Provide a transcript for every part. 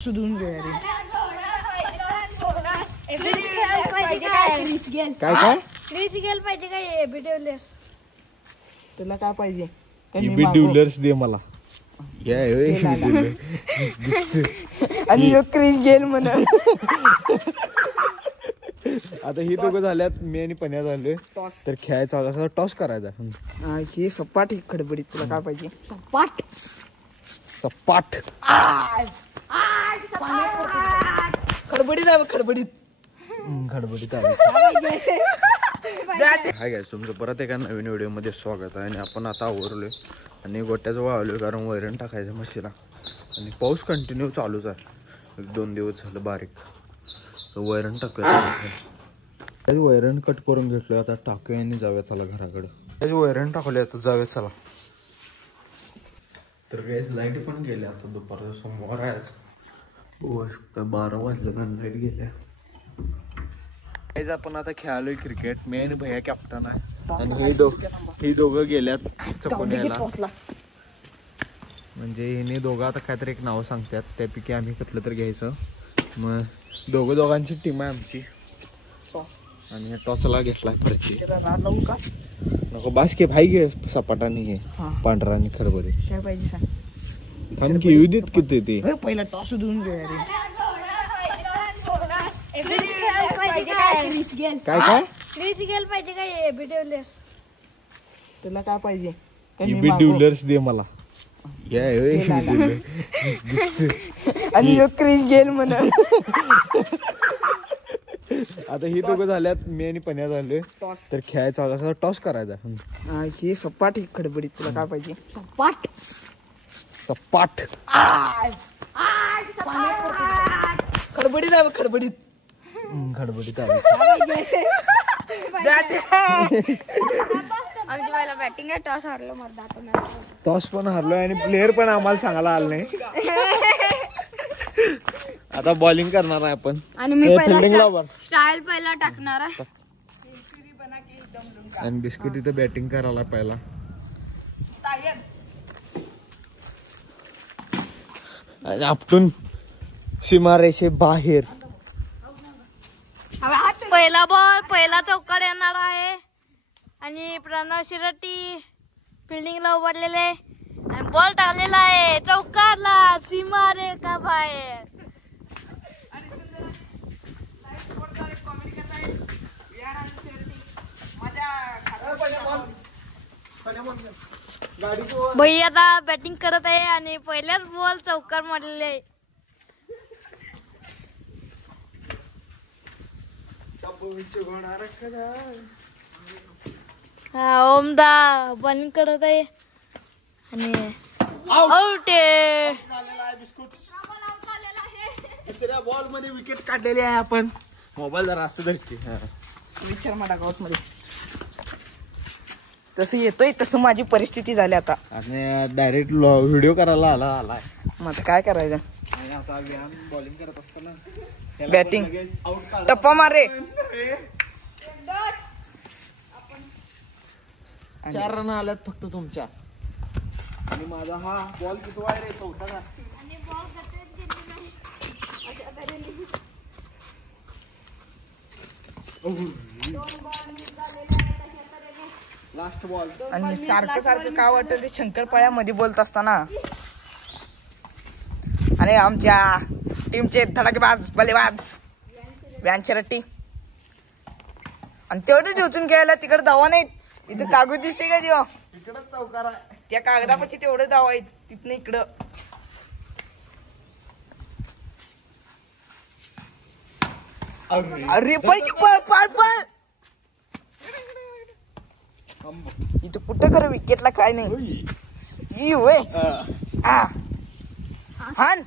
सुधून घे काय पाहिजे काय एबीड्युलर्स तुला काय पाहिजे एबीड्युलर्स दे मला आणि क्रीज गेल म्हणा. आता ही दोघं झाल्यात मी आणि पन्या झालोय तर खेळायचा असं टॉस करायचा. ही सपाट ही खडबडीत तुला काय पाहिजे सपाट सपाट खडबडीत आहे खडबडीत खडबडीत हाय गाईस, तुमचं परत एका नवीन व्हिडिओमध्ये स्वागत आहे. आणि आपण आता आवरलोय आणि गोट्याजवळ आलोय कारण वैरण टाकायचं म्हशीला. आणि पाऊस कंटिन्यू चालूच आहे, 1-2 दिवस झालं बारीक. तर वैरण टाकायचं, वैरण कट करून घेतलोय. आता टाकूया आणि जाऊया चला घराकडे. वैरण टाकले आता जाऊया चला. तर गाईस लाईट पण गेल्या, आता दुपारचा सोमवार आहे आज. 12 वाजले आणि लाईट गेल्या. आपण आता खेळालोय क्रिकेट. मी आणि भैया कॅप्टन आहे आणि हे दोघं गेल्यात चकून यायला. म्हणजे हे दोघं आता काहीतरी एक नाव सांगतात, त्यापैकी आम्ही कुठलं तर घ्यायचं. मग दोघांची टीम आहे आमची. आणि टॉसला घेतलाय फरची. नको बास की भाई घे सपाटाने घे पांढरा आणि खरबरे. काय पाहिजे सांग थांब की येऊ देत किती ते पहिला टॉस धुवून घे. काय पाहिजे काय एबीड्युलर्स तुला काय पाहिजे एबीड्युलर्स दे मला. आणि क्रीज गेल म्हणा. आता ही दोघं झाल्यात मी आणि पन्या झालोय तर खेळायचा असं टॉस करायचा. ही सपाट ही खडबडीत तुला काय पाहिजे सपाट सपाट खडबडीत आहे खडबडीत खडबडीत आमची पहिला बॅटिंग आहे, टॉस हारलो मर्दा. आपण टॉस पण हारलोय आणि प्लेअर पण आम्हाला सांगायला आलं नाही. आता बॉलिंग करणार आहे आपण आणि मी फिल्डिंगला स्टाईल पहिला टाकणार आहे. आणि बिस्किट इथं बॅटिंग करायला पहिला. आणि आपटून सीमारेषे बाहेर. पहिला बॉल पहिला चौकार येणार आहे आणि प्रणव शिरटी फिल्डिंगला उभारलेले आणि बॉल टाकलेला आहे चौकारला सीमारेषा बाहेर. भैया आता बॅटिंग करत आहे आणि पहिल्याच बॉल चौकार मारलेले आहे. ओमदा बॉलिंग करत आहे आणि आउट आहे. दुसऱ्या बॉल मध्ये विकेट काढलेली आहे आपण. मोबाईल जरा असं धरते विचार मला गावात मध्ये तसं येतोय तसं माझी परिस्थिती झाली आता. आणि डायरेक्ट व्हिडिओ करायला आलाय. मग काय करायचं. आता बॉलिंग करत असताना बॅटिंग टप्पा मारे 4 रन आल्यात फक्त तुमच्या. आणि माझा हा बॉल किती आहे रे, 4था का. Last ball. आणि सारखं काय वाटतं ते शंकरपाळ्यामध्ये बोलत असताना. आणि आमच्या टीमचे धडाकेबाज बल्लेबाज व्यानची रट्टी. आणि तेवढं ठेवून घ्यायला तिकडे धावा नाहीत. इथं कागद दिसते का जेव्हा इकडं चौकार आहे. त्या कागदापाशी तेवढं धावा आहेत तिथनं इकडं. अरे पळ की पळ पळ पळ. इथं कुठं खरं विकेटला काय नाही. हान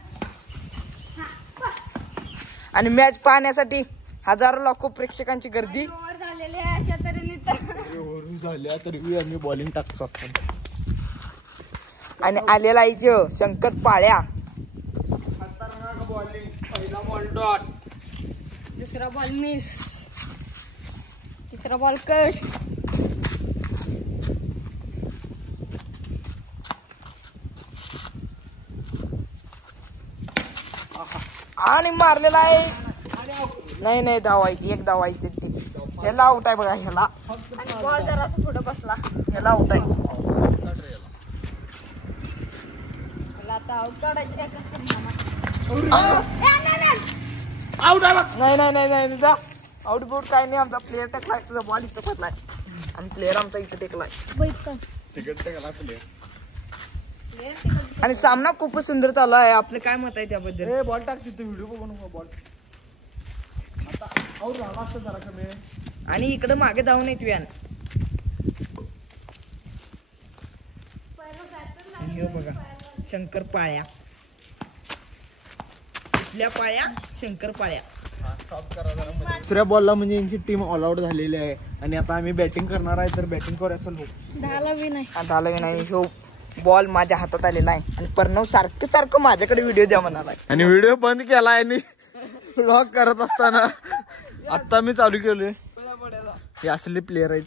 आणि मॅच पाहण्यासाठी हजारो लाखो प्रेक्षकांची गर्दी झाल्या तरी आम्ही बॉलिंग टाकतो. आणि आलेला इथे शंकर पाळ्या. बॉलिंग पहिला बॉल डॉट, दुसरा बॉल मिस, तिसरा बॉल कट. आणि मारलेला आहे. नाही नाही धाव आहे, एक धाव आहे. ह्याला आउट आहे बघा. ह्याला बॉल जरा पुढे बसला. ह्याला आउट आहे. आता आउट काढायचं आउट आहे बघ. नाही नाही नाही नाही जा. आउट बोट काय नाही. आमचा प्लेअर टेकलाय. तुझा बॉल इथं पडलाय आणि प्लेअर आमचा इथं टेकलाय. आणि सामना खूपच सुंदर चालू आहे. आपलं काय मत आहे त्याबद्दल? बॉल टाक तिथे, व्हिडिओ बघू नको बॉल. आता आऊट झाला असतं जरा कमी. आणि इकडे मागे धावून येत व्यान. हे बघा शंकर पाळ्या. इथल्या पाळ्या शंकर पाळ्या. दुसऱ्या बॉलला म्हणजे यांची टीम ऑल आउट झालेली आहे आणि आता आम्ही बॅटिंग करणार आहे. तर बॅटिंग करूया चल. झाला बी नाही. झालं की नाही. ह्यो बॉल माझ्या हातात आलेला आहे आणि प्रणव सारखं सारखं माझ्याकडे व्हिडिओ द्या म्हणाला. आणि व्हिडिओ बंद केला आणि व्लॉग करत असताना आता मी चालू केलोय. हे असले प्लेयर आहेत.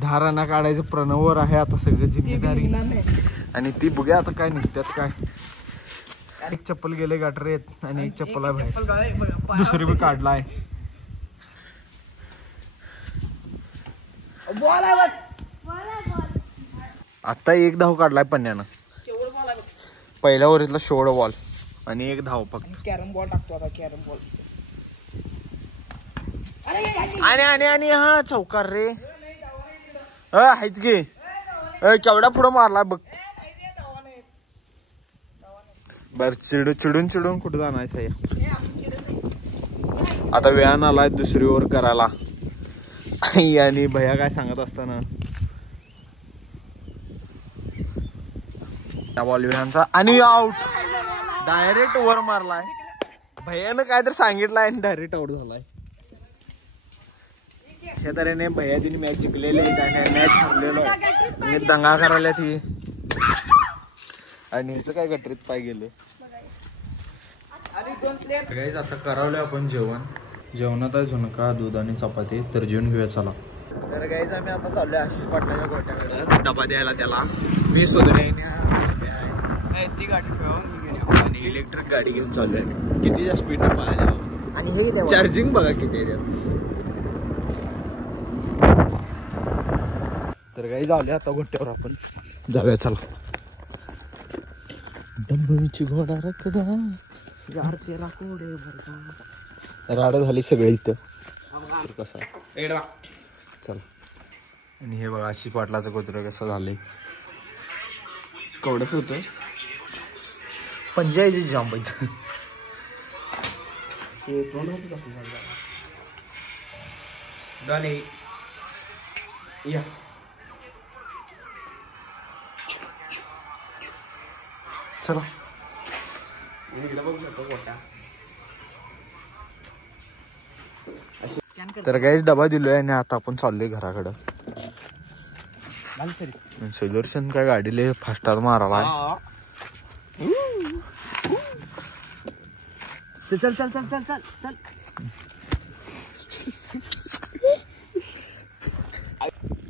धाराणा काढायचं प्रणववर आहे आता सगळं जिम्मेदारी. आणि ती बघूया आता काय निघतात काय. एक चप्पल गेले गाठरे आहेत आणि एक चप्पल आहे बाहेर. दुसरी बी काढलाय. बॉल आहे बघ. आता एक धाव काढलाय पन्न्यानं. पहिल्या ओव्हरीतला शेवट बॉल आणि एक धाव फक्त. कॅरम बॉल टाकतो आता. Carrom ball. आणि आणि आणि हा चौकार रे. हायच गे. केवढा पुढं मारला बघ. बर चिडून चिडून कुठं जाणार. आता व्यान आलाय दुसरी ओव्हर करायला. आणि भैया काय सांगत असताना त्या बॉल व्यानचा आणि आउट. डायरेक्ट वर मारलाय. भैयानं काय तर सांगितलंय आणि डायरेक्ट आउट झालाय. अशा तऱ्हेने भैया तिने मॅच जिंकलेले मॅच हरलेलो आणि दंगा करायला ती. आणि ह्याचं काय गटरीत पाय गेले. सगळ्याच आता करावलं आपण जेवण. जेवणात आहे झुणका, दूध आणि चपाती. तर जेवण घेऊया चला. तर गाईज आम्ही आता चाललोय आशिष पाटलाच्या गोट्याकडे डबा द्यायला त्याला. मी सुधराईने ती गाडी ठेवा आणि इलेक्ट्रिक गाडी घेऊन चाललोय. कितीच्या स्पीडने पाहायला. आणि हे चार्जिंग बघा किती आहे. तर काही झाले आता गोट्यावर आपण जाऊया चला. डंबूची घोडा रखदा राड झाली सगळे इथं. तर कसं चला. आणि हे बघा आशिष पाटलाचं गोत्र कसं झालंय. केवढंच होतं. पंजायची जांबायचं. या चला. तर काहीच डबा दिलोय आणि आता आपण चाललोय घराकडं. सुदर्शन काय गाडीले फास्टात मारायला. चल चल चल चल चल चल.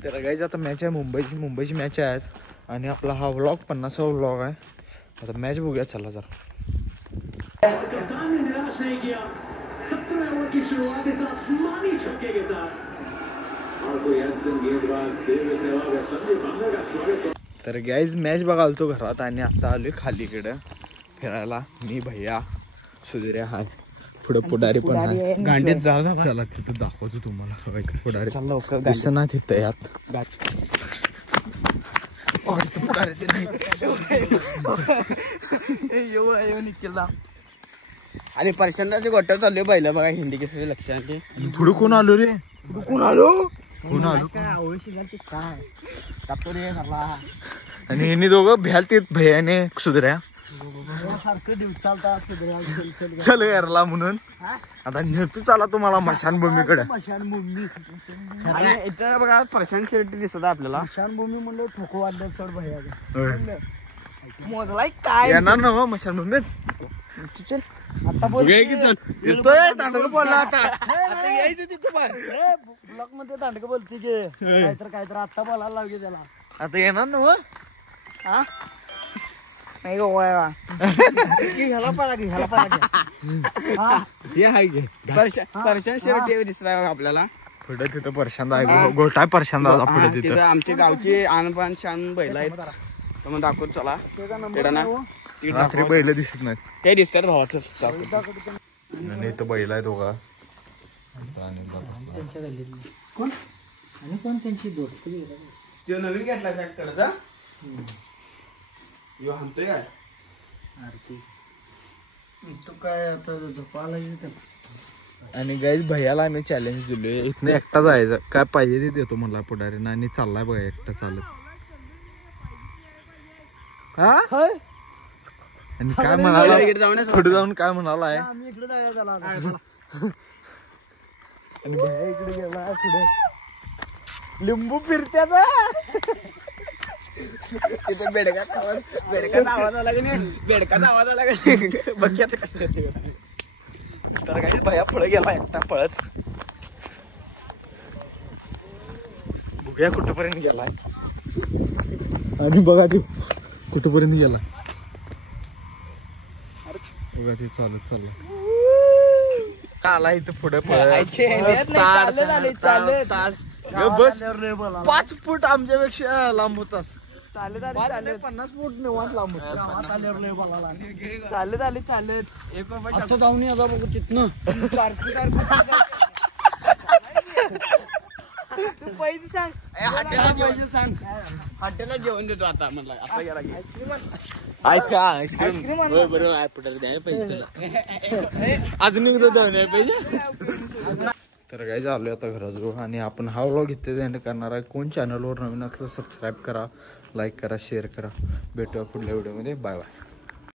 तर गाईज आता मॅच आहे मुंबईची मॅच आहे आज. आणि आपला हा व्लॉग 50वा व्लॉग आहे. आता मॅच बघूया चला जरा. निराश नहीं किया. 17 ओवर की शुरुआत इस आसमानी छक्के के साथ और कोई गेंदबाज संजय बांगर का स्वागत. तर गाईज मॅच बघायला तो घरात आणि आता आलोय खालीकडं फिरायला. मी भैया सुधीर हाय. पुढं पुढारी पण आहे. गांडीत जा चला तिथं दाखवतो तुम्हाला. पुढारी दिसत ना तिथं यात. पुढारी ते नाही. आणि परशंदाचे गोट्यावर चाललोय पहिलं बघा. हिंदी कसं लक्ष आणते. पुढे कोण आलो रे. कोण आलो. काय आणि हे दोघं भ्यालतीत भैयाने सुधऱ्या. चल घरला म्हणून आता नेतो चला तुम्हाला मशानभूमीकडे. इथं बघा प्रशांत शेट्टी दिसत आपल्याला. मशानभूमी म्हणलं ठोको वाजल्या चढ भैया मोजलाय काय येणार ना मशानभूमीत. चल आता बोल. येतोय दांडगा बोलला आता. यायचं तिथं ब्लॉक मध्ये दांडगा बोलते की काय तर आता बोलायला लावगे त्याला. आता येणार ना. हा नाही गो वा आपल्याला पुढे तिथं परशांत आहे गोठा परशांत होता पुढे तिथं आमच्या गावची आणपान शान बैल आहेत तर मग दाखवून चला तेडा ना रात्री बैल दिसत नाहीत ते दिसतात भावाचं आणि इथं बैल आहे दोघा तो नवीन घेतला कडचा यो हाणतोय काय आणि गाईज भैयाला आम्ही चॅलेंज दिलोय इथनं एकटा जायचं काय पाहिजे ते देतो मला पुढारीनं आणि चाललाय बघा एकटा चालत हा आणि काय म्हणाला पुढे जाऊन काय म्हणाला आहे आणि भैया इकडे गेला पुढे लिंबू फिरत्याचा तिथे बेडकाचा आवाज आला की नाही बेडकाचा आवाज आला की नाही बघ आता कसं येते तर काही भैया पुढे गेला एकटा पळत बघूया कुठपर्यंत गेलाय आणि बघा ते कुठपर्यंत गेला बघा ते चालत चालला आला इथं पुढे बस 5 फूट आमच्यापेक्षा लांब होतास 50 फूट निवांत लांब होता चालत एक जाऊन आता बघू तिथनं तू पैसे सांग पैसे सांग हॉटेलला जेवण देतो आता म्हणला आता गेला आईस्क्रीम बरोबर आहे पुढे द्यायला पाहिजे अजून एकदा द्यायला पाहिजे तर काय झालोय आता घराजवळ आणि आपण हा व्लॉग इथे एंड करणार आहे कोण चॅनलवर नवीन असलं सबस्क्राईब करा लाईक करा शेअर करा भेटूया पुढल्या व्हिडिओमध्ये बाय बाय